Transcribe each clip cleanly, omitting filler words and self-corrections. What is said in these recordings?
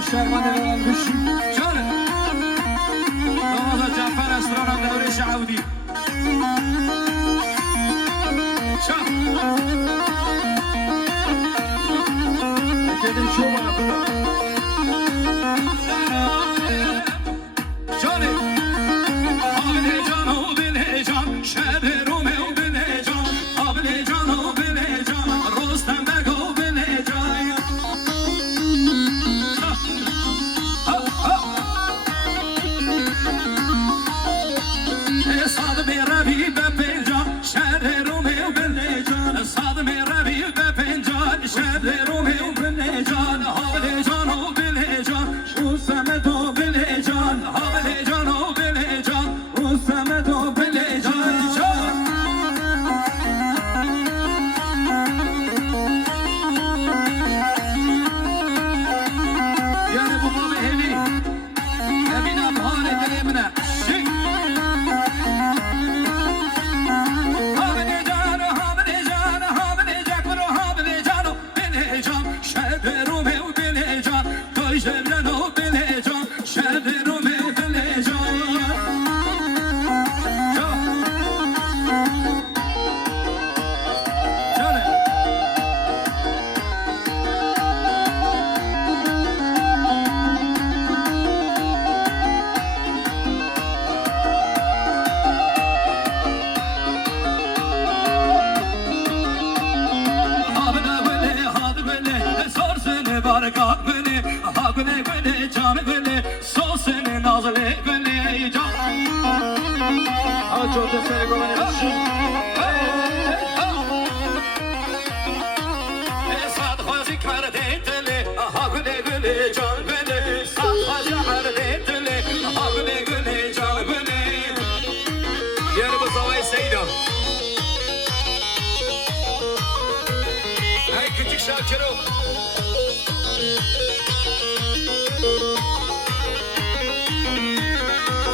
داماد شهرمند دارم بشی جانه داماد جعفر اسرارم دوره شعودی شا اکیدی شو بنا بنا جانه آبله جان و بله جان شهر رومه و بله جان آبله جان و بله جان رستم بگو بله جان صاد میروی به پنجان شهر رومه و بله جان صاد میروی به پنجان شهر رومه و بله جان آبله جان و بله جان رستم و بله جان آبله جان و بله جان رستم و بله جان جان یعنی بابا بهلی ببینم حال دل منه çok da seni gömelim. صد خوازی کرده دلی آها گله گله جان گله صد خوازی کرده دلی آها گله گله جان گله یعنی bu zavayı Seyda Hey küçük Şakir'o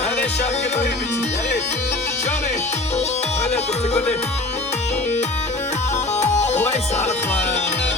Hele Şakir'o iyi biçim hele Canı hele durdu gole Vay sağlık var